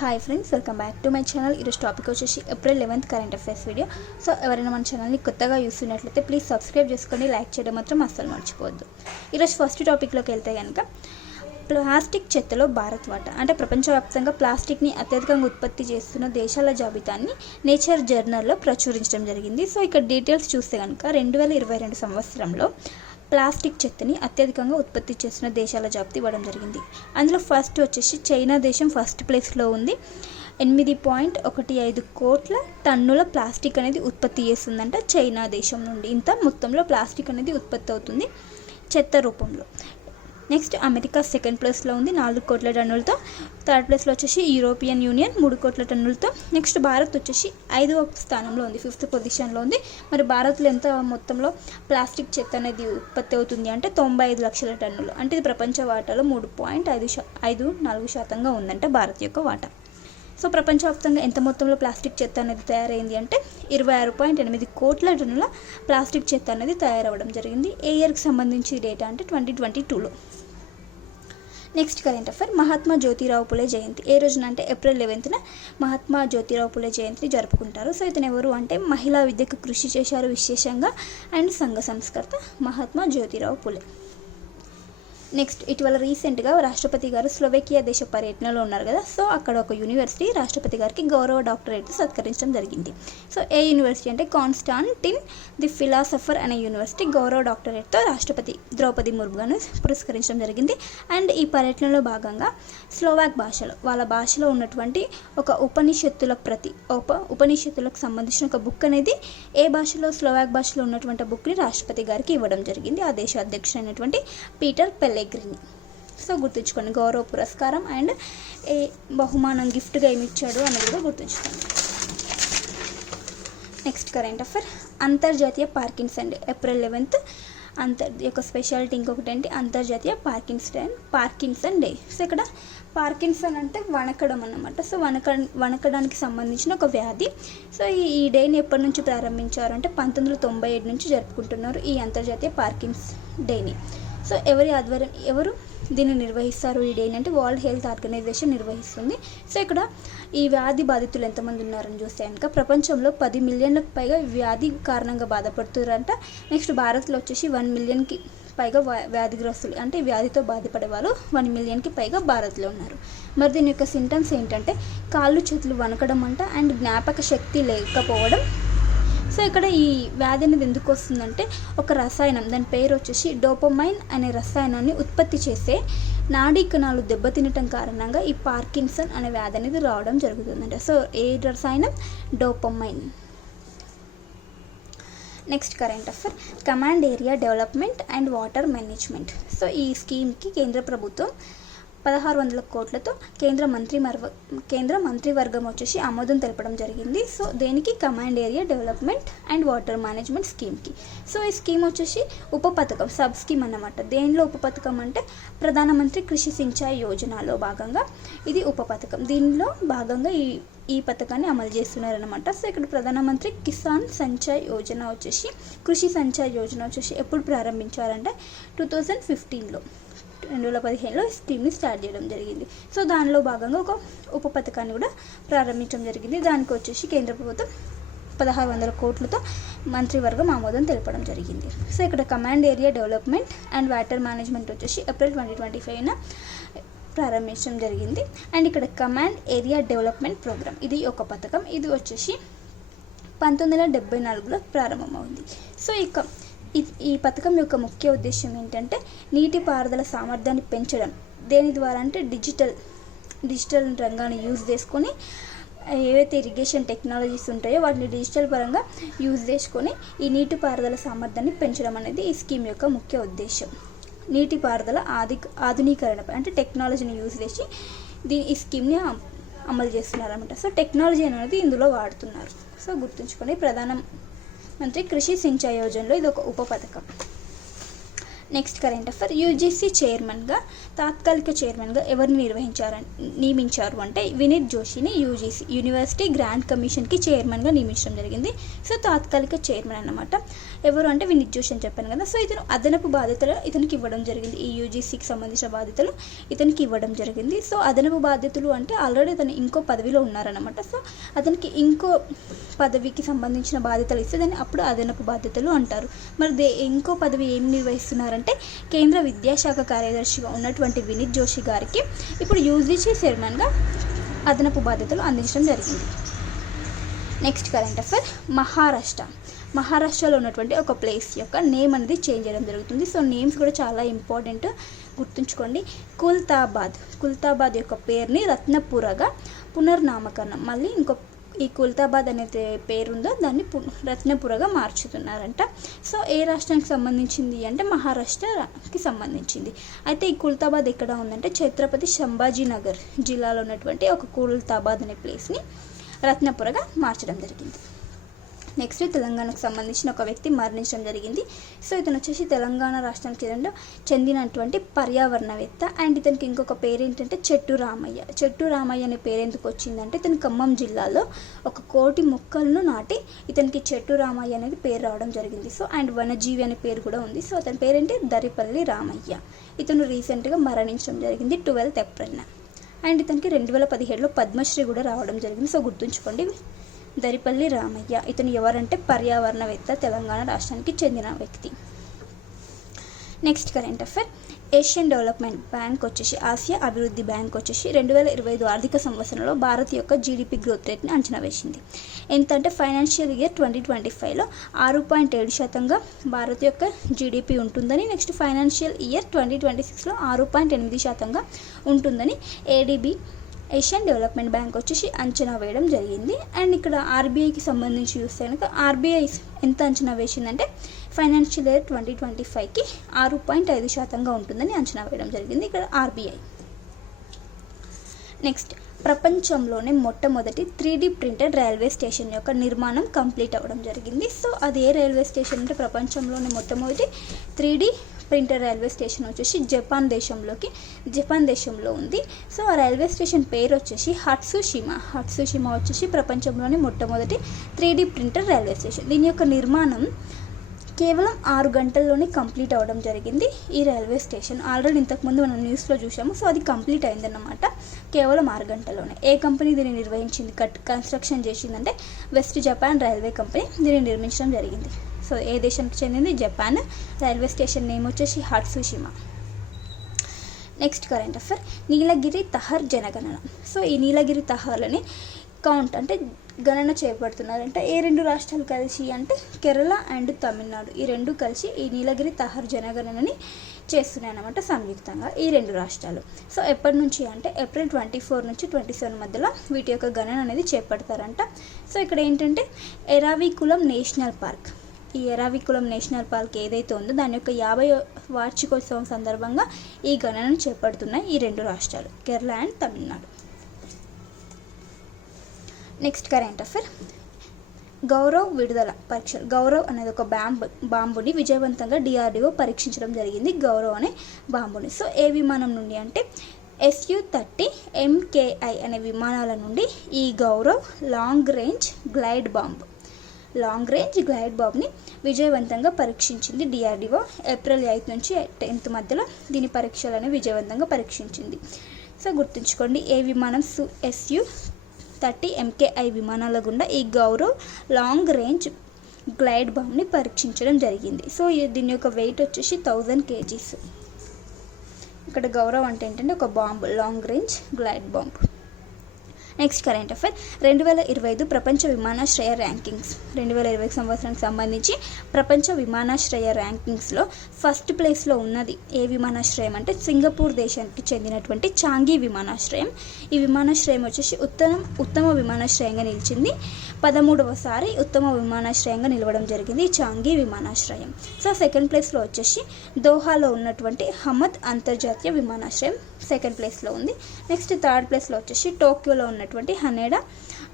Hi friends, welcome back to my channel. ఈరోజు topic వచ్చేసి April 11th current affairs video. So ఎవరైనా మన ఛానల్ని కొత్తగా చూస్తున్నట్లయితే ప్లీజ్ సబ్స్క్రైబ్ చేసుకొని లైక్ చేయడం మాత్రం అస్సలు మర్చిపోవద్దు. ఈరోజు ఫస్ట్ టాపిక్లోకి వెళ్తే కనుక ప్లాస్టిక్ చెత్తలో భారత్ వాటా, అంటే ప్రపంచవ్యాప్తంగా ప్లాస్టిక్ని అత్యధికంగా ఉత్పత్తి చేస్తున్న దేశాల జాబితాని నేచర్ జర్నల్లో ప్రచురించడం జరిగింది. సో ఇక్కడ డీటెయిల్స్ చూస్తే కనుక 2022 సంవత్సరంలో ప్లాస్టిక్ చెత్తని అత్యధికంగా ఉత్పత్తి చేస్తున్న దేశాల జాబితా ఇవ్వడం జరిగింది. అందులో ఫస్ట్ వచ్చేసి చైనా దేశం ఫస్ట్ ప్లేస్లో ఉంది. 8.15 కోట్ల టన్నుల ప్లాస్టిక్ అనేది ఉత్పత్తి చేస్తుందంట చైనా దేశం నుండి. ఇంత మొత్తంలో ప్లాస్టిక్ అనేది ఉత్పత్తి అవుతుంది చెత్త రూపంలో. నెక్స్ట్ అమెరికా సెకండ్ ప్లేస్లో ఉంది 4 కోట్ల టన్నులతో. థర్డ్ ప్లేస్లో వచ్చేసి యూరోపియన్ యూనియన్ 3 కోట్ల టన్నులతో. నెక్స్ట్ భారత్ వచ్చేసి 5వ స్థానంలో ఉంది, 5th పొజిషన్లో ఉంది. మరి భారత్లో ఎంత మొత్తంలో ప్లాస్టిక్ చెత్త అనేది ఉత్పత్తి అవుతుంది అంటే 95 లక్షల టన్నులు. అంటే ఇది ప్రపంచ వాటాలో 3.54% ఉందంట భారత్ యొక్క వాటా. సో ప్రపంచవ్యాప్తంగా ఎంత మొత్తంలో ప్లాస్టిక్ చెత్త అనేది తయారైంది అంటే 26.8 కోట్ల టన్నుల ప్లాస్టిక్ చెత్త అనేది తయారవ్వడం జరిగింది. ఏ ఇయర్కి సంబంధించి డేటా అంటే 2022లో. Next current affair, Mahatma Jyotirao Phule Jayanti ఏ రోజున అంటే ఏప్రిల్ 11th మహాత్మా జ్యోతిరావు పులే జయంతిని జరుపుకుంటారు. సో ఇతను ఎవరు అంటే మహిళా విద్యకు కృషి చేశారు విశేషంగా అండ్ సంఘ సంస్కర్త మహాత్మా జ్యోతిరావు పులే. నెక్స్ట్ ఇటీవల రీసెంట్గా రాష్ట్రపతి గారు స్లోవేకియా దేశ పర్యటనలో ఉన్నారు కదా. సో అక్కడ ఒక యూనివర్సిటీ రాష్ట్రపతి గారికి గౌరవ డాక్టరేట్ సత్కరించడం జరిగింది. సో ఏ యూనివర్సిటీ అంటే కాన్స్టాంటిన్ ది ఫిలాసఫర్ అనే యూనివర్సిటీ గౌరవ డాక్టరేట్తో రాష్ట్రపతి ద్రౌపది ముర్మును పురస్కరించడం జరిగింది. అండ్ ఈ పర్యటనలో భాగంగా స్లోవాక్ భాషలో వాళ్ళ భాషలో ఉన్నటువంటి ఒక ఉపనిషత్తులకు సంబంధించిన ఒక బుక్ అనేది ఏ భాషలో స్లోవాక్ భాషలో ఉన్నటువంటి బుక్ని రాష్ట్రపతి గారికి ఇవ్వడం జరిగింది ఆ దేశ అధ్యక్షుడు అయినటువంటి పీటర్ పెల్లెగ్రిని. సో గుర్తుంచుకోండి, గౌరవ పురస్కారం అండ్ ఏ బహుమానం గిఫ్ట్గా ఏమి ఇచ్చాడు అనేది కూడా గుర్తుంచుకోండి. నెక్స్ట్ కరెంట్ అఫైర్, అంతర్జాతీయ పార్కిన్సన్ డే ఏప్రిల్ 11th. యొక్క స్పెషాలిటీ ఇంకొకటి ఏంటి, అంతర్జాతీయ పార్కిన్సన్ డే. సో ఇక్కడ పార్కిన్సన్ అంటే వణకడం అన్నమాట. సో వణకడానికి సంబంధించిన ఒక వ్యాధి. సో ఈ డేని ఎప్పటి నుంచి ప్రారంభించారు అంటే 1997 నుంచి జరుపుకుంటున్నారు ఈ అంతర్జాతీయ పార్కిన్స్ డేని. సో ఎవరు దీన్ని నిర్వహిస్తారు ఈ డేని అంటే వరల్డ్ హెల్త్ ఆర్గనైజేషన్ నిర్వహిస్తుంది. సో ఇక్కడ ఈ వ్యాధి బాధితులు ఎంతమంది ఉన్నారని చూస్తే కనుక ప్రపంచంలో 10 మిలియన్లకు పైగా వ్యాధి కారణంగా బాధపడుతున్నారంట. నెక్స్ట్ భారత్లో వచ్చేసి 1 మిలియన్కి పైగా వ్యాధిగ్రస్తులు అంటే వ్యాధితో బాధపడే వాళ్ళు 1 మిలియన్కి పైగా భారత్లో ఉన్నారు. మరి దీని యొక్క సింటమ్స్ ఏంటంటే కాళ్ళు చేతులు వణకడం అంట అండ్ జ్ఞాపక శక్తి లేకపోవడం. సో ఇక్కడ ఈ వ్యాధి అనేది ఎందుకు వస్తుందంటే ఒక రసాయనం, దాని పేరు వచ్చేసి డోపమైన్ అనే రసాయనాన్ని ఉత్పత్తి చేసే నాడీ కణాలు దెబ్బతినటం కారణంగా ఈ పార్కిన్సన్ అనే వ్యాధి అనేది రావడం జరుగుతుందంట. సో ఏ రసాయనం, dopamine. Next current affair, command area development and water management. So ఈ స్కీమ్కి కేంద్ర ప్రభుత్వం 1600 కోట్లతో కేంద్ర మంత్రివర్గం వచ్చేసి ఆమోదం తెలపడం జరిగింది. సో దేనికి, command area development and water management స్కీమ్కి. సో ఈ స్కీమ్ వచ్చేసి ఉప పథకం, సబ్ స్కీమ్ అన్నమాట. దేనిలో ఉప పథకం అంటే ప్రధానమంత్రి కృషి సించాయ్ యోజనలో భాగంగా ఇది ఉప పథకం. దీనిలో భాగంగా ఈ పథకాన్ని అమలు చేస్తున్నారనమాట. సో ఇక్కడ ప్రధానమంత్రి కిసాన్ సంచాయ్ యోజన వచ్చేసి కృషి సంచాయ్ యోజన వచ్చేసి ఎప్పుడు ప్రారంభించారంటే 2015లో 2015లో స్కీమ్ని స్టార్ట్ చేయడం జరిగింది. సో దానిలో భాగంగా ఒక ఉప పథకాన్ని కూడా ప్రారంభించడం జరిగింది. దానికి వచ్చేసి కేంద్ర ప్రభుత్వం 1600 కోట్లతో మంత్రివర్గం ఆమోదం తెలపడం జరిగింది. సో ఇక్కడ command area development and water management వచ్చేసి ఏప్రిల్ 2025 ప్రారంభించడం జరిగింది. అండ్ ఇక్కడ కమాండ్ ఏరియా డెవలప్మెంట్ ప్రోగ్రామ్ ఇది ఒక పథకం. ఇది వచ్చేసి 1974లో ప్రారంభమైంది. సో ఈ పథకం యొక్క ముఖ్య ఉద్దేశం ఏంటంటే నీటిపారుదల సామర్థ్యాన్ని పెంచడం. దేని ద్వారా అంటే డిజిటల్ రంగాన్ని యూజ్ చేసుకొని ఏవైతే ఇరిగేషన్ టెక్నాలజీస్ ఉంటాయో వాటిని డిజిటల్ పరంగా యూజ్ చేసుకొని ఈ నీటిపారుదల సామర్థ్యాన్ని పెంచడం అనేది ఈ స్కీమ్ యొక్క ముఖ్య ఉద్దేశం. నీటిపారుదల ఆధునీకరణ అంటే టెక్నాలజీని యూజ్ చేసి ఈ స్కీమ్ని అమలు చేస్తున్నారన్నమాట. సో టెక్నాలజీ అనేది ఇందులో వాడుతున్నారు. సో గుర్తుంచుకొని ప్రధానమంత్రి కృషి సించాయ్ యోజనలో ఇది ఒక ఉప పథకం. నెక్స్ట్ కరెంట్ అఫైర్, యూజీసీ చైర్మన్గా తాత్కాలిక చైర్మన్గా ఎవరిని నియమించారు అంటే వినీత్ జోషిని యూజీసీ యూనివర్సిటీ గ్రాంట్ కమిషన్కి చైర్మన్గా నియమించడం జరిగింది. సో తాత్కాలిక చైర్మన్ అన్నమాట. ఎవరు అంటే వినీత్ జోషి అని చెప్పాను కదా. సో ఇతను అదనపు బాధ్యతలు ఇతనికి ఇవ్వడం జరిగింది. ఈ యూజీసీకి సంబంధించిన బాధ్యతలు ఇతనికి ఇవ్వడం జరిగింది. సో అదనపు బాధ్యతలు అంటే ఆల్రెడీ అతను ఇంకో పదవిలో ఉన్నారనమాట. సో అతనికి ఇంకో పదవికి సంబంధించిన బాధ్యతలు ఇస్తే దాన్ని అప్పుడు అదనపు బాధ్యతలు అంటారు. మరి ఇంకో పదవి ఏం నిర్వహిస్తున్నారంటే కేంద్ర విద్యాశాఖ కార్యదర్శిగా ఉన్నటువంటి వినీత్ జోషి గారికి ఇప్పుడు యూజీసీ చైర్మన్గా అదనపు బాధ్యతలు అందించడం జరిగింది. నెక్స్ట్ కరెంట్ అఫైర్, మహారాష్ట్రలో ఉన్నటువంటి ఒక ప్లేస్ యొక్క నేమ్ అనేది చేంజ్ చేయడం జరుగుతుంది. సో నేమ్స్ కూడా చాలా ఇంపార్టెంట్, గుర్తుంచుకోండి. కుల్తాబాద్ యొక్క పేరుని రత్నపురగా పునర్నామకరణం, మళ్ళీ ఈ కుల్తాబాద్ అనే పేరుందో దాన్ని రత్నపురగా మార్చుతున్నారంట. సో ఏ రాష్ట్రానికి సంబంధించింది అంటే మహారాష్ట్రకి సంబంధించింది. అయితే ఈ కుల్తాబాద్ ఎక్కడ ఉందంటే ఛత్రపతి సంభాజీనగర్ జిల్లాలో ఉన్నటువంటి ఒక కుల్తాబాద్ అనే ప్లేస్ని రత్నపురగా మార్చడం జరిగింది. నెక్స్ట్ తెలంగాణకు సంబంధించిన ఒక వ్యక్తి మరణించడం జరిగింది. సో ఇతను వచ్చేసి తెలంగాణ రాష్ట్రానికి చెందినటువంటి పర్యావరణవేత్త. అండ్ ఇతనికి ఇంకొక పేరు ఏంటంటే చెట్టు రామయ్య అనే పేరు ఎందుకు వచ్చిందంటే ఇతను ఖమ్మం జిల్లాలో 1 కోటి మొక్కలను నాటి ఇతనికి చెట్టు రామయ్య అనేది పేరు రావడం జరిగింది. సో అండ్ వనజీవి అనే పేరు కూడా ఉంది. సో అతని పేరేంటి దరిపల్లి రామయ్య. ఇతను రీసెంట్గా మరణించడం జరిగింది 12 ఏప్రిల్న. అండ్ ఇతనికి 2017లో పద్మశ్రీ కూడా రావడం జరిగింది. సో గుర్తుంచుకోండి, దరిపల్లి రామయ్య. ఇతను ఎవరంటే పర్యావరణవేత్త, తెలంగాణ రాష్ట్రానికి చెందిన వ్యక్తి. Next current affair, Asian development bank వచ్చేసి ఆసియా అభివృద్ధి బ్యాంక్ వచ్చేసి 2025 ఆర్థిక సంవత్సరంలో భారత్ యొక్క జీడిపి గ్రోత్ రేట్ని అంచనా వేసింది. ఎంత అంటే ఫైనాన్షియల్ ఇయర్ 2025లో 6.7% భారత్ యొక్క జీడిపి ఉంటుందని, నెక్స్ట్ ఫైనాన్షియల్ ఇయర్ 2026లో 6.8% ఉంటుందని ఏడీబీ ఏషియన్ డెవలప్మెంట్ బ్యాంక్ వచ్చేసి అంచనా వేయడం జరిగింది. అండ్ ఇక్కడ ఆర్బీఐకి సంబంధించి చూస్తే కనుక ఆర్బీఐ ఎంత అంచనా వేసిందంటే ఫైనాన్షియల్ ఇయర్ 2025కి 6.5% ఉంటుందని అంచనా వేయడం జరిగింది ఇక్కడ ఆర్బీఐ. నెక్స్ట్, ప్రపంచంలోనే మొట్టమొదటి 3D ప్రింటెడ్ రైల్వే స్టేషన్ యొక్క నిర్మాణం కంప్లీట్ అవ్వడం జరిగింది. సో అది ఏ రైల్వే స్టేషన్ అంటే ప్రపంచంలోనే మొట్టమొదటి 3D ప్రింటర్ రైల్వే స్టేషన్ వచ్చేసి జపాన్ దేశంలో ఉంది. సో ఆ రైల్వే స్టేషన్ పేరు వచ్చేసి హట్సుషిమా వచ్చేసి ప్రపంచంలోని మొట్టమొదటి 3D ప్రింటర్ రైల్వే స్టేషన్. దీని యొక్క నిర్మాణం కేవలం 6 గంటల్లోనే కంప్లీట్ అవ్వడం జరిగింది. ఈ రైల్వే స్టేషన్ ఆల్రెడీ ఇంతకుముందు మనం న్యూస్లో చూసాము. సో అది కంప్లీట్ అయిందన్నమాట కేవలం 6 గంటల్లోనే. ఏ కంపెనీ దీన్ని నిర్వహించింది, కన్స్ట్రక్షన్ చేసిందంటే వెస్ట్ జపాన్ రైల్వే కంపెనీ దీన్ని నిర్మించడం జరిగింది. సో ఏ దేశానికి చెందింది, జపాన్. రైల్వే స్టేషన్ నేమ్ వచ్చేసి హట్సుషిమా. నెక్స్ట్ కరెంట్ అఫైర్, నీలగిరి తహర్ జనగణన. సో ఈ నీలగిరి తహర్లని కౌంట్ అంటే గణన చేపడుతున్నారంటే ఏ 2 రాష్ట్రాలు కలిసి అంటే కేరళ అండ్ తమిళనాడు, ఈ 2 కలిసి ఈ నీలగిరి తహర్ జనగణనని చేస్తున్నాయి అన్నమాట సంయుక్తంగా ఈ 2 రాష్ట్రాలు. సో ఎప్పటి నుంచి అంటే ఏప్రిల్ 24 నుంచి 27 మధ్యలో వీటి యొక్క గణన అనేది చేపడతారంట. సో ఇక్కడ ఏంటంటే ఎరావికులం నేషనల్ పార్క్, ఈ ఎరావికులం నేషనల్ పార్క్ ఏదైతే ఉందో దాని యొక్క 50వ వార్షికోత్సవం సందర్భంగా ఈ గణనను చేపడుతున్నాయి ఈ 2 రాష్ట్రాలు, Kerala and Tamil Nadu. Next current affair, Gaurav విడుదల పరీక్షలు. గౌరవ్ అనేది ఒక బాంబుని విజయవంతంగా డిఆర్డిఓ పరీక్షించడం జరిగింది, గౌరవ్ అనే బాంబుని. సో ఏ విమానం నుండి అంటే Su-30 MKI అనే విమానాల నుండి ఈ గౌరవ్ లాంగ్ రేంజ్ గ్లైడ్ బాంబ్ని విజయవంతంగా పరీక్షించింది డిఆర్డిఓ. ఏప్రిల్ 8 నుంచి 10 మధ్యలో దీని పరీక్షలను విజయవంతంగా పరీక్షించింది. సో గుర్తుంచుకోండి, ఏ విమానం Su-30 MKI విమానాల గుండా ఈ గౌరవ్ లాంగ్ రేంజ్ గ్లైడ్ బాంబ్ని పరీక్షించడం జరిగింది. సో దీని యొక్క వెయిట్ వచ్చేసి 1000 kgs. ఇక్కడ గౌరవ్ అంటే ఏంటంటే ఒక bomb, long range glide bomb. Next current affair, 2025 ప్రపంచ విమానాశ్రయ ర్యాంకింగ్స్. 2020 సంవత్సరానికి సంబంధించి ప్రపంచ విమానాశ్రయ ర్యాంకింగ్స్లో ఫస్ట్ ప్లేస్లో ఉన్నది ఏ విమానాశ్రయం అంటే సింగపూర్ దేశానికి చెందినటువంటి చాంగి విమానాశ్రయం. ఈ విమానాశ్రయం వచ్చేసి ఉత్తమ విమానాశ్రయంగా నిలిచింది. 13వసారి ఉత్తమ విమానాశ్రయంగా నిలవడం జరిగింది ఈ చాంగి విమానాశ్రయం. సో సెకండ్ ప్లేస్లో వచ్చేసి దోహాలో ఉన్నటువంటి హమద్ అంతర్జాతీయ విమానాశ్రయం సెకండ్ ప్లేస్లో ఉంది. నెక్స్ట్ థర్డ్ ప్లేస్లో వచ్చేసి టోక్యోలో ఉన్నటువంటి హనేడా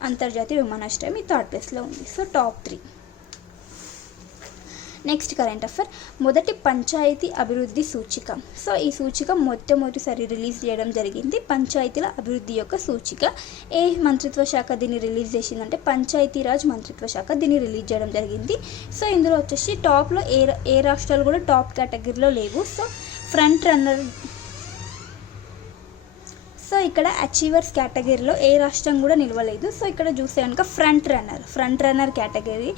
అంతర్జాతీయ విమానాశ్రయం ఈ థర్డ్ ప్లేస్లో ఉంది. So top 3. Next current affair, మొదటి పంచాయతీ అభివృద్ధి సూచిక. సో ఈ సూచిక మొట్టమొదటిసారి రిలీజ్ చేయడం జరిగింది. పంచాయతీల అభివృద్ధి యొక్క సూచిక. ఏ మంత్రిత్వ శాఖ దీన్ని రిలీజ్ చేసిందంటే పంచాయతీరాజ్ మంత్రిత్వ శాఖ దీన్ని రిలీజ్ చేయడం జరిగింది. సో ఇందులో వచ్చేసి టాప్లో ఏ రాష్ట్రాలు కూడా టాప్ కేటగిరీలో లేవు. సో ఫ్రంట్ రన్నర్, సో ఇక్కడ అచీవర్స్ కేటగిరీలో ఏ రాష్ట్రం కూడా నిలవలేదు. సో ఇక్కడ చూస్తే కనుక ఫ్రంట్ రన్నర్ కేటగిరీ,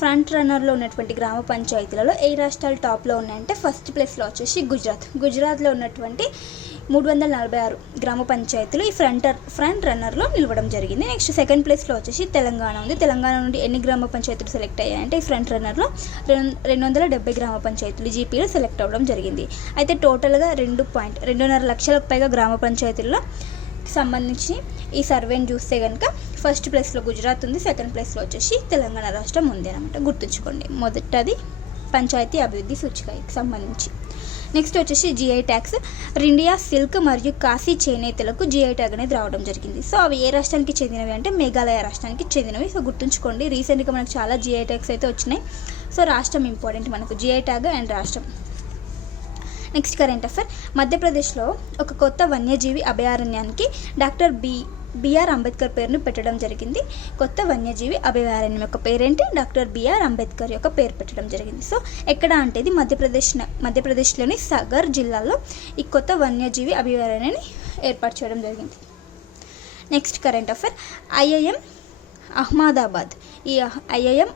ఫ్రంట్ రన్నర్లో ఉన్నటువంటి గ్రామ పంచాయతీలలో ఏ రాష్ట్రాలు టాప్లో ఉన్నాయంటే ఫస్ట్ ప్లేస్లో వచ్చేసి గుజరాత్లో ఉన్నటువంటి 346 గ్రామ పంచాయతీలు ఈ ఫ్రంట్ రన్నర్లో నిలవడం జరిగింది. నెక్స్ట్ సెకండ్ ప్లేస్లో వచ్చేసి తెలంగాణ ఉంది. తెలంగాణ నుండి ఎన్ని గ్రామ పంచాయతీలు సెలెక్ట్ అయ్యాయంటే ఈ ఫ్రంట్ రన్నర్లో 270 గ్రామ పంచాయతీలు జీపీలు సెలెక్ట్ అవ్వడం జరిగింది. అయితే టోటల్గా 2.2.5 లక్షలకు పైగా గ్రామ పంచాయతీల్లో సంబంధించి ఈ సర్వేని చూస్తే కనుక ఫస్ట్ ప్లేస్లో గుజరాత్ ఉంది, సెకండ్ ప్లేస్లో వచ్చేసి తెలంగాణ రాష్ట్రం ఉంది అనమాట. గుర్తుంచుకోండి, మొదటిది పంచాయతీ అభివృద్ధి సూచికకి సంబంధించి. నెక్స్ట్ వచ్చేసి జిఐ ట్యాగ్స్. ఇండియా సిల్క్ మరియు కాశీ చేనేతలకు జిఐ ట్యాగ్ అనేది రావడం జరిగింది. సో అవి ఏ రాష్ట్రానికి చెందినవి అంటే మేఘాలయ రాష్ట్రానికి చెందినవి. సో గుర్తుంచుకోండి, రీసెంట్గా మనకు చాలా జిఐ ట్యాగ్స్ అయితే వచ్చినాయి. సో రాష్ట్రం ఇంపార్టెంట్ మనకు, జిఐ ట్యాగ్ అండ్ రాష్ట్రం. నెక్స్ట్ కరెంట్ అఫైర్, మధ్యప్రదేశ్లో ఒక కొత్త వన్యజీవి అభయారణ్యానికి డాక్టర్ బిఆర్ అంబేద్కర్ పేరును పెట్టడం జరిగింది. కొత్త వన్యజీవి అభయారణ్యం యొక్క పేరేంటి? డాక్టర్ బిఆర్ అంబేద్కర్ యొక్క పేరు పెట్టడం జరిగింది. సో ఎక్కడ అంటే ఇది మధ్యప్రదేశ్లోని సాగర్ జిల్లాలో ఈ కొత్త వన్యజీవి అభయారణ్యాన్ని ఏర్పాటు చేయడం జరిగింది. Next current affair, IIM Ahmedabad. ఈ ఐఐఎం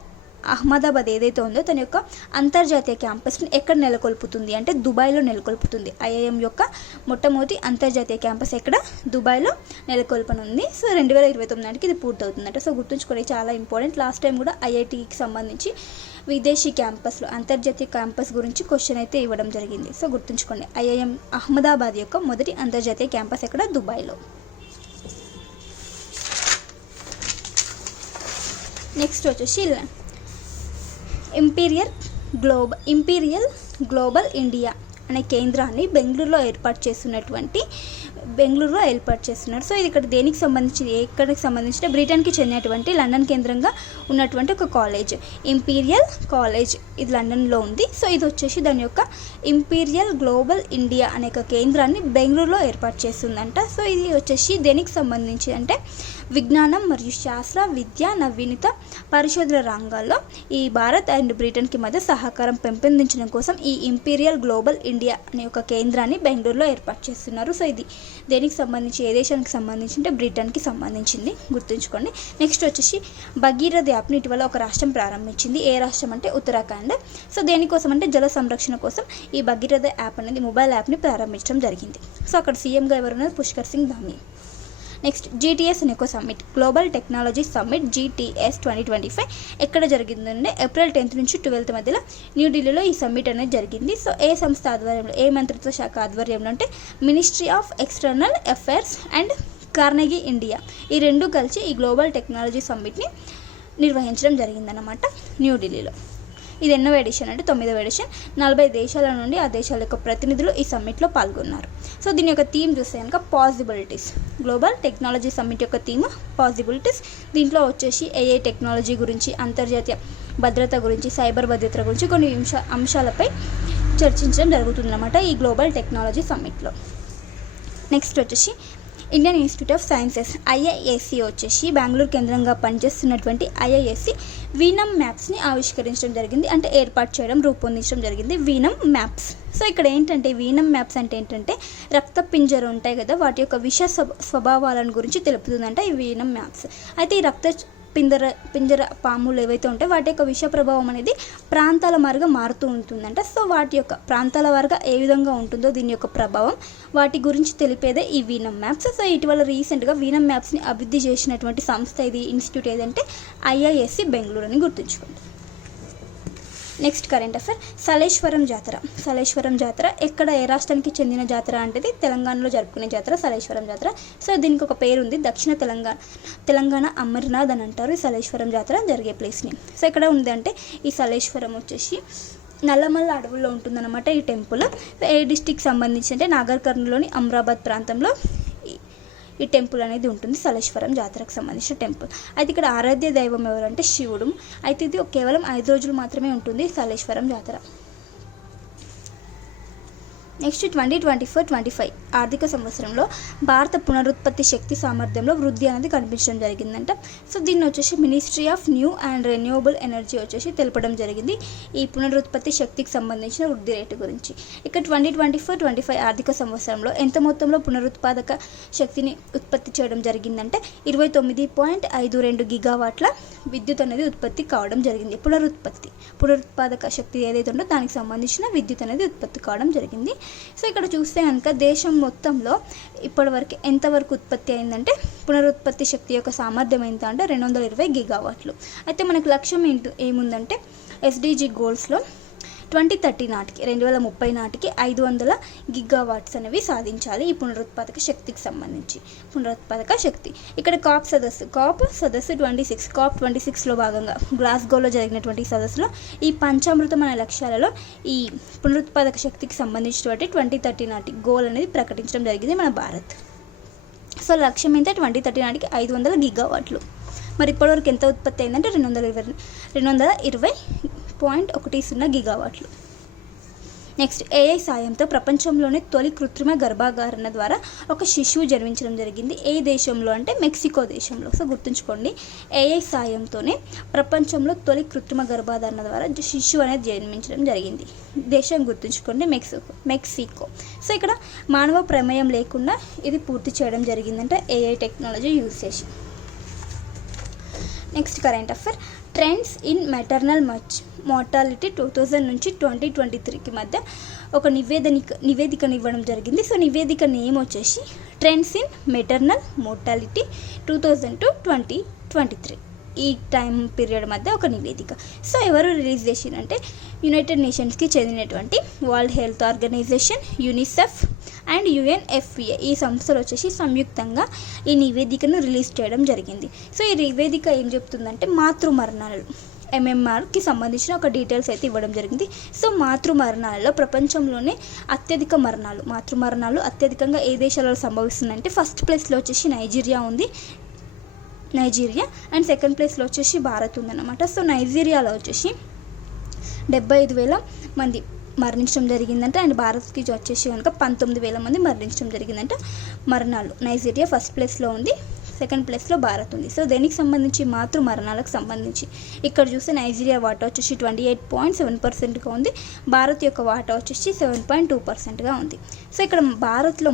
అహ్మదాబాద్ ఏదైతే ఉందో తన యొక్క అంతర్జాతీయ క్యాంపస్ని ఎక్కడ నెలకొల్పుతుంది అంటే దుబాయ్లో నెలకొల్పుతుంది. ఐఐఎం యొక్క మొట్టమొదటి అంతర్జాతీయ క్యాంపస్ ఎక్కడ? దుబాయ్లో నెలకొల్పనుంది. సో 2029 నాటికి ఇది పూర్తవుతుందంట. సో గుర్తుంచుకోండి, చాలా ఇంపార్టెంట్. లాస్ట్ టైం కూడా ఐఐటికి సంబంధించి విదేశీ క్యాంపస్లో అంతర్జాతీయ క్యాంపస్ గురించి క్వశ్చన్ అయితే ఇవ్వడం జరిగింది. సో గుర్తుంచుకోండి, ఐఐఎం అహ్మదాబాద్ యొక్క మొదటి అంతర్జాతీయ క్యాంపస్ ఎక్కడ? దుబాయ్లో. నెక్స్ట్ వచ్చేసి ఇంపీరియల్ గ్లోబల్ ఇండియా అనే కేంద్రాన్ని బెంగళూరులో ఏర్పాటు చేస్తున్నారు. సో ఇది ఇక్కడ దేనికి సంబంధించి, ఎక్కడికి సంబంధించిన బ్రిటన్కి చెందినటువంటి లండన్ కేంద్రంగా ఉన్నటువంటి ఒక కాలేజ్, ఇంపీరియల్ కాలేజ్. ఇది లండన్లో ఉంది. సో ఇది వచ్చేసి దాని యొక్క ఇంపీరియల్ గ్లోబల్ ఇండియా అనే ఒక కేంద్రాన్ని బెంగళూరులో ఏర్పాటు చేస్తుందంట. సో ఇది వచ్చేసి దేనికి సంబంధించి అంటే విజ్ఞానం మరియు శాస్త్ర విద్య నవీనత పరిశోధన రంగాల్లో ఈ భారత్ అండ్ బ్రిటన్కి మధ్య సహకారం పెంపొందించడం కోసం ఈ ఇంపీరియల్ గ్లోబల్ ఇండియా అనే ఒక కేంద్రాన్ని బెంగళూరులో ఏర్పాటు చేస్తున్నారు. సో ఇది దేనికి సంబంధించి, ఏ దేశానికి సంబంధించి అంటే బ్రిటన్కి సంబంధించింది. గుర్తుంచుకోండి. నెక్స్ట్ వచ్చేసి భగీరథ యాప్ని ఇటీవల ఒక రాష్ట్రం ప్రారంభించింది. ఏ రాష్ట్రం అంటే ఉత్తరాఖండ్. సో దేనికోసం అంటే జల సంరక్షణ కోసం ఈ భగీరథ యాప్ అనేది మొబైల్ యాప్ని ప్రారంభించడం జరిగింది. సో అక్కడ సీఎంగా ఎవరున్నారు? పుష్కర్ సింగ్ ధామీ. నెక్స్ట్ GTS నెకో summit, global technology summit GTS 2025 ఎక్కడ జరిగిందంటే ఏప్రిల్ 10th నుంచి 12th మధ్యలో న్యూఢిల్లీలో ఈ సమ్మిట్ అనేది జరిగింది. సో ఏ సంస్థ ఆధ్వర్యంలో, ఏ మంత్రిత్వ శాఖ ఆధ్వర్యంలో అంటే ministry of external affairs and Carnegie India, ఈ రెండు కలిసి ఈ గ్లోబల్ టెక్నాలజీ సమ్మిట్ని నిర్వహించడం జరిగిందన్నమాట న్యూఢిల్లీలో. ఇది ఎన్నో ఎడిషన్ అంటే 9వ ఎడిషన్. 40 దేశాల నుండి ఆ దేశాల యొక్క ప్రతినిధులు ఈ సమ్మిట్లో పాల్గొన్నారు. సో దీని యొక్క థీమ్ చూస్తే కనుక పాసిబిలిటీస్. గ్లోబల్ టెక్నాలజీ సమ్మిట్ యొక్క థీమ్ పాసిబిలిటీస్. దీంట్లో వచ్చేసి AI టెక్నాలజీ గురించి, అంతర్జాతీయ భద్రత గురించి, సైబర్ భద్రత గురించి కొన్ని అంశాలపై చర్చించడం జరుగుతుందన్నమాట ఈ గ్లోబల్ టెక్నాలజీ సమ్మిట్లో. నెక్స్ట్ వచ్చేసి Indian institute of sciences IISc వచ్చేసి బెంగళూరు కేంద్రంగా పనిచేస్తున్నటువంటి IISc వీనమ్ మ్యాప్స్ని ఆవిష్కరించడం జరిగింది, అంటే ఏర్పాటు చేయడం, రూపొందించడం జరిగింది వీనమ్ మ్యాప్స్. సో ఇక్కడ ఏంటంటే వీనమ్ మ్యాప్స్ అంటే ఏంటంటే రక్త పింజర ఉంటాయి కదా, వాటి యొక్క విష స్వభావాలను గురించి తెలుపుతుందంట ఈ వీనమ్ మ్యాప్స్. అయితే ఈ రక్త పింజర పాములు ఏవైతే ఉంటాయో వాటి యొక్క విష ప్రభావం అనేది ప్రాంతాల వారుగా మారుతూ ఉంటుందంట. సో వాటి యొక్క ప్రాంతాల వారుగా ఏ విధంగా ఉంటుందో దీని యొక్క ప్రభావం, వాటి గురించి తెలిపేదే ఈ వీనమ్ మ్యాప్స్. సో ఇటీవల రీసెంట్గా వీనమ్ మ్యాప్స్ని అభివృద్ధి చేసినటువంటి సంస్థ ఇది, ఇన్స్టిట్యూట్ ఏదంటే IISc బెంగళూరు అని గుర్తుంచుకోండి. నెక్స్ట్ కరెంట్ అఫైర్, సలేశ్వరం జాతర ఎక్కడ, ఏ రాష్ట్రానికి చెందిన జాతర అంటే తెలంగాణలో జరుపుకునే జాతర సలేశ్వరం జాతర. సో దీనికి ఒక పేరు ఉంది, దక్షిణ తెలంగాణ అమర్నాథ్ అని అంటారు ఈ సలేశ్వరం జాతర జరిగే ప్లేస్ని. సో ఎక్కడ ఉంది అంటే ఈ సలేశ్వరం వచ్చేసి నల్లమల్ల అడవుల్లో ఉంటుందన్నమాట ఈ టెంపుల్. ఏ డిస్టిక్ సంబంధించి అంటే నాగర్ కర్నూలులోని అమ్రాబాద్ ప్రాంతంలో ఈ టెంపుల్ అనేది ఉంటుంది, సలేశ్వరం జాతరకు సంబంధించిన టెంపుల్. అయితే ఇక్కడ ఆరాధ్య దైవం ఎవరంటే శివుడు. అయితే ఇది కేవలం 5 రోజులు మాత్రమే ఉంటుంది సలేశ్వరం జాతర. నెక్స్ట్ 2024-25 ఆర్థిక సంవత్సరంలో భారత పునరుత్పత్తి శక్తి సామర్థ్యంలో వృద్ధి అనేది కనిపించడం జరిగిందంట. సో దీన్ని వచ్చేసి ministry of new and renewable energy వచ్చేసి తెలపడం జరిగింది ఈ పునరుత్పత్తి శక్తికి సంబంధించిన వృద్ధి రేటు గురించి. ఇక 2024-25 ఆర్థిక సంవత్సరంలో ఎంత మొత్తంలో పునరుత్పాదక శక్తిని ఉత్పత్తి చేయడం జరిగిందంటే 29.52 గిగావాట్ల విద్యుత్ అనేది ఉత్పత్తి కావడం జరిగింది. పునరుత్పాదక శక్తి ఏదైతే ఉందో దానికి సంబంధించిన విద్యుత్ అనేది ఉత్పత్తి కావడం జరిగింది. సో ఇక్కడ చూస్తే కనుక దేశం మొత్తంలో ఇప్పటివరకు ఎంతవరకు ఉత్పత్తి అయిందంటే పునరుత్పత్తి శక్తి యొక్క సామర్థ్యం ఎంత అంటే 220 గిగావాట్లు. అయితే మనకు లక్ష్యం ఏముందంటే ఎస్డిజి గోల్స్లో 2030 నాటికి 2030 నాటికి 500 గిగావాట్స్ అనేవి సాధించాలి ఈ పునరుత్పాదక శక్తికి సంబంధించి. పునరుత్పాదక శక్తి ఇక్కడ కాప్ సదస్సు 26లో భాగంగా గ్లాస్గోలో జరిగినటువంటి సదస్సులో ఈ పంచామృతం అనే లక్ష్యాలలో ఈ పునరుత్పాదక శక్తికి సంబంధించినటువంటి 2030 నాటి గోల్ అనేది ప్రకటించడం జరిగింది మన భారత్. సో లక్ష్యం ఏంటంటే 2030 నాటికి 500 గిగావాట్లు. మరి ఇప్పటివరకు ఎంత ఉత్పత్తి అయిందంటే 220.10 గిగావాట్లు. నెక్స్ట్ ఏఐ సాయంతో ప్రపంచంలోనే తొలి కృత్రిమ గర్భధారణ ద్వారా ఒక శిశువు జన్మించడం జరిగింది. ఏ దేశంలో అంటే మెక్సికో దేశంలో. సో గుర్తుంచుకోండి, ఏఐ సాయంతోనే ప్రపంచంలో తొలి కృత్రిమ గర్భధారణ ద్వారా శిశువు అనేది జన్మించడం జరిగింది. దేశం గుర్తుంచుకోండి, మెక్సికో. సో ఇక్కడ మానవ ప్రమేయం లేకుండా ఇది పూర్తి చేయడం జరిగిందంటే ఏఐ టెక్నాలజీ యూజ్ చేసి. Next current affair, trends in maternal mortality 2000 నుంచి 2023కి మధ్య ఒక నివేదికను ఇవ్వడం జరిగింది. సో నివేదిక నేమ్ వచ్చేసి trends in maternal mortality 2000 to 2023 ఈ టైం పీరియడ్ మధ్య ఒక నివేదిక. సో ఎవరు రిలీజ్ చేసిరంటే యునైటెడ్ నేషన్స్కి చెందినటువంటి world health organization, UNICEF and UNFPA ఈ సంస్థలు వచ్చేసి సంయుక్తంగా ఈ నివేదికను రిలీజ్ చేయడం జరిగింది. సో ఈ నివేదిక ఏం చెప్తుందంటే మాతృమరణాలు MMRకి సంబంధించిన ఒక డీటెయిల్స్ అయితే ఇవ్వడం జరిగింది. సో మాతృమరణాలలో ప్రపంచంలోనే మాతృమరణాలు అత్యధికంగా ఏ దేశాలలో సంభవిస్తుందంటే ఫస్ట్ ప్లేస్లో వచ్చేసి నైజీరియా అండ్ సెకండ్ ప్లేస్లో వచ్చేసి భారత్ ఉందన్నమాట. సో నైజీరియాలో వచ్చేసి 75,000 మంది మరణించడం జరిగిందంటే అండ్ భారత్కి వచ్చేసి కనుక 19,000 మంది మరణించడం జరిగిందంట. మరణాలు నైజీరియా ఫస్ట్ ప్లేస్లో ఉంది, సెకండ్ ప్లేస్లో భారత్ ఉంది. సో దేనికి సంబంధించి మాతృ మరణాలకు సంబంధించి ఇక్కడ చూస్తే నైజీరియా వాటా వచ్చేసి 28.7%గా ఉంది, భారత్ యొక్క వాటా వచ్చేసి 7.2%గా ఉంది. సో ఇక్కడ భారత్లో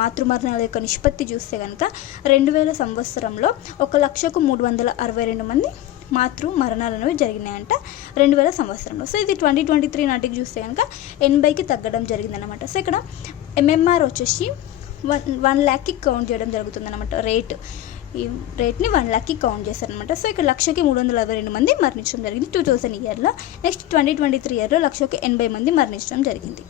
మాతృ మరణాల యొక్క నిష్పత్తి చూస్తే కనుక 2000 సంవత్సరంలో 1,362,000 మంది మాతృ మరణాలు అనేవి జరిగినాయంట 2000 సంవత్సరంలో. సో ఇది 2023 నాటికి చూస్తే కనుక 80కి తగ్గడం జరిగిందనమాట. సో ఇక్కడ MMR వచ్చేసి 1 lakhకి కౌంట్ చేయడం జరుగుతుందన్నమాట. ఈ రేట్ని 1 lakhకి కౌంట్ చేస్తారనమాట. సో ఇక్కడ 1,362 మంది మరణించడం జరిగింది 2000 ఇయర్లో. నెక్స్ట్ 2023 ఇయర్లో 1,80 మంది మరణించడం జరిగింది.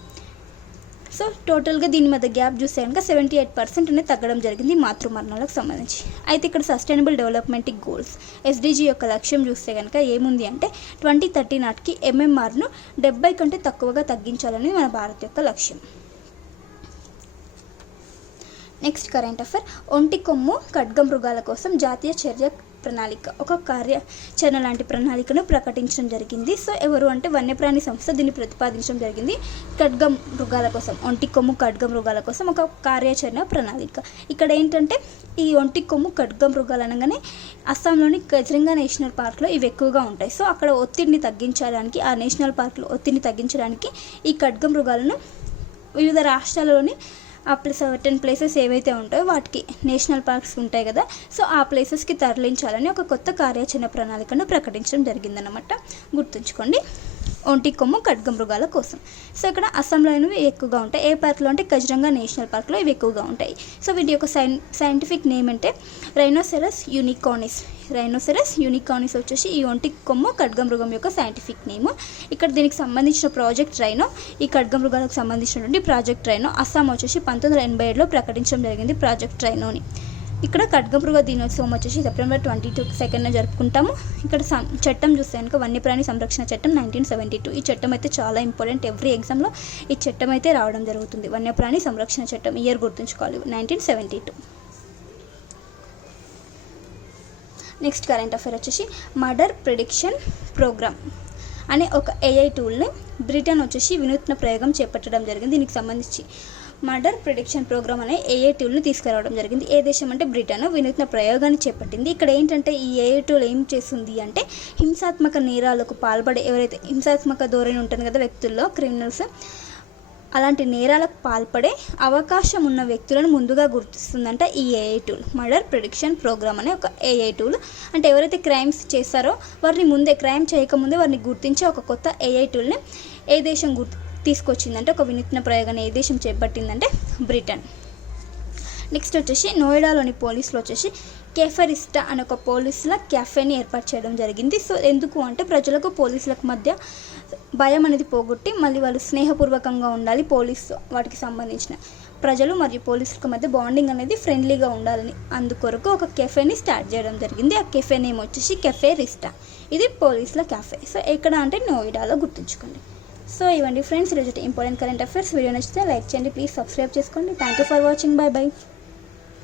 సో టోటల్గా దీని మధ్య గ్యాప్ చూస్తే కనుక 78% అనేది తగ్గడం జరిగింది మాతృ మరణాలకు సంబంధించి. అయితే ఇక్కడ సస్టైనబుల్ డెవలప్మెంట్ గోల్స్ SDG యొక్క లక్ష్యం చూస్తే కనుక ఏముంది అంటే 2030 నాటికి MMRను 70 కంటే తక్కువగా తగ్గించాలని మన భారత్ యొక్క లక్ష్యం. నెక్స్ట్ కరెంట్ అఫైర్, ఒంటి కొమ్ము ఖడ్గమృగాల కోసం జాతీయ చర్య ప్రణాళిక ఒక కార్యాచరణ లాంటి ప్రణాళికను ప్రకటించడం జరిగింది. సో ఎవరు అంటే వన్యప్రాణి సంస్థ దీన్ని ప్రతిపాదించడం జరిగింది. ఒంటి కొమ్ము ఖడ్గమృగాల కోసం ఒక కార్యాచరణ ప్రణాళిక. ఇక్కడ ఏంటంటే ఈ ఒంటి కొమ్ము ఖడ్గమృగాలు అనగానే అస్సాంలోని కజిరంగా నేషనల్ పార్క్లో ఇవి ఎక్కువగా ఉంటాయి. సో అక్కడ ఒత్తిడిని తగ్గించడానికి, ఆ నేషనల్ పార్క్లో ఒత్తిడిని తగ్గించడానికి ఈ ఖడ్గమృగాలను వివిధ రాష్ట్రాలలోని ఆ సర్టెన్ ప్లేసెస్ ఏవైతే ఉంటాయో వాటికి నేషనల్ పార్క్స్ ఉంటాయి కదా, సో ఆ ప్లేసెస్కి తరలించాలని ఒక కొత్త కార్యాచరణ ప్రణాళికను ప్రకటించడం జరిగిందన్నమాట. గుర్తుంచుకోండి, ఒంటి కొమ్ము ఖడ్గమృగాల కోసం. సో ఇక్కడ అస్సాంలో ఇవి ఎక్కువగా ఉంటాయి. ఏ పార్క్లో అంటే కజిరంగా నేషనల్ పార్క్లో ఇవి ఎక్కువగా ఉంటాయి. సో వీటి యొక్క సైంటిఫిక్ నేమ్ అంటే రైనోసెరస్ యూనికానిస్ వచ్చేసి ఈ ఒంటి కొమ్ము ఖడ్గమృగం యొక్క సైంటిఫిక్ నేమ్. ఇక్కడ దీనికి సంబంధించిన ప్రాజెక్ట్ రైనో, ఈ ఖడ్గమృగాలకు సంబంధించినటువంటి ప్రాజెక్ట్ రైనో అస్సాం వచ్చేసి 1987లో ప్రకటించడం జరిగింది ప్రాజెక్ట్ రైనోని. ఇక్కడ ఖడ్గమృగ దినోత్సవం వచ్చేసి సెప్టెంబర్ 22 జరుపుకుంటాము. ఇక్కడ చట్టం చూస్తే కనుక వన్యప్రాణి సంరక్షణ చట్టం 1972. ఈ చట్టం అయితే చాలా ఇంపార్టెంట్, ఎవ్రీ ఎగ్జామ్లో ఈ చట్టం అయితే రావడం జరుగుతుంది. వన్యప్రాణి సంరక్షణ చట్టం ఇయర్ గుర్తుంచుకోవాలి, 1972. నెక్స్ట్ కరెంట్ అఫైర్ వచ్చేసి మర్డర్ ప్రిడిక్షన్ ప్రోగ్రామ్ అనే ఒక AI టూల్ని బ్రిటన్ వచ్చేసి వినూత్న ప్రయోగం చేపట్టడం జరిగింది. దీనికి సంబంధించి మర్డర్ ప్రిడిక్షన్ ప్రోగ్రామ్ అనే AI టూల్ని తీసుకురావడం జరిగింది. ఏ దేశం అంటే బ్రిటన్ వినూత్న ప్రయోగాన్ని చేపట్టింది. ఇక్కడ ఏంటంటే ఈ AI టూల్ ఏం చేస్తుంది అంటే హింసాత్మక నేరాలకు పాల్పడే ఎవరైతే హింసాత్మక ధోరణి ఉంటుంది కదా వ్యక్తుల్లో, క్రిమినల్స్, అలాంటి నేరాలకు పాల్పడే అవకాశం ఉన్న వ్యక్తులను ముందుగా గుర్తిస్తుందంట ఈ AI tool. Murder prediction program అనే ఒక AI టూల్. అంటే ఎవరైతే క్రైమ్స్ చేస్తారో వారిని ముందే, క్రైమ్ చేయకముందే వారిని గుర్తించే ఒక కొత్త AI టూల్ని ఏ దేశం తీసుకొచ్చిందంటే, ఒక వినూత్న ప్రయోగాన్ని ఏ దేశం చేపట్టిందంటే బ్రిటన్. నెక్స్ట్ వచ్చేసి నోయిడాలోని పోలీసులు వచ్చేసి కేఫరిస్టా అనే ఒక పోలీసుల క్యాఫేని ఏర్పాటు చేయడం జరిగింది. సో ఎందుకు అంటే ప్రజలకు పోలీసులకు మధ్య భయం అనేది పోగొట్టి మళ్ళీ వాళ్ళు స్నేహపూర్వకంగా ఉండాలి, పోలీసు వాటికి సంబంధించిన ప్రజలు మరియు పోలీసులకు మధ్య బాండింగ్ అనేది ఫ్రెండ్లీగా ఉండాలని అందుకొరకు ఒక కెఫేని స్టార్ట్ చేయడం జరిగింది. ఆ కెఫే నేమ్ వచ్చేసి కేఫరిస్టా. ఇది పోలీసుల క్యాఫే. సో ఎక్కడ అంటే నోయిడాలో, గుర్తుంచుకోండి. సో ఇవ్వండి ఫ్రెండ్స్ ఈరోజు ఇంపార్టెంట్ కరెంట్ అఫైర్స్. వీడియో నచ్చితే లైక్ చేయండి, ప్లీజ్ సబ్స్క్రైబ్ చేసుకోండి. Thank you for watching. Bye bye.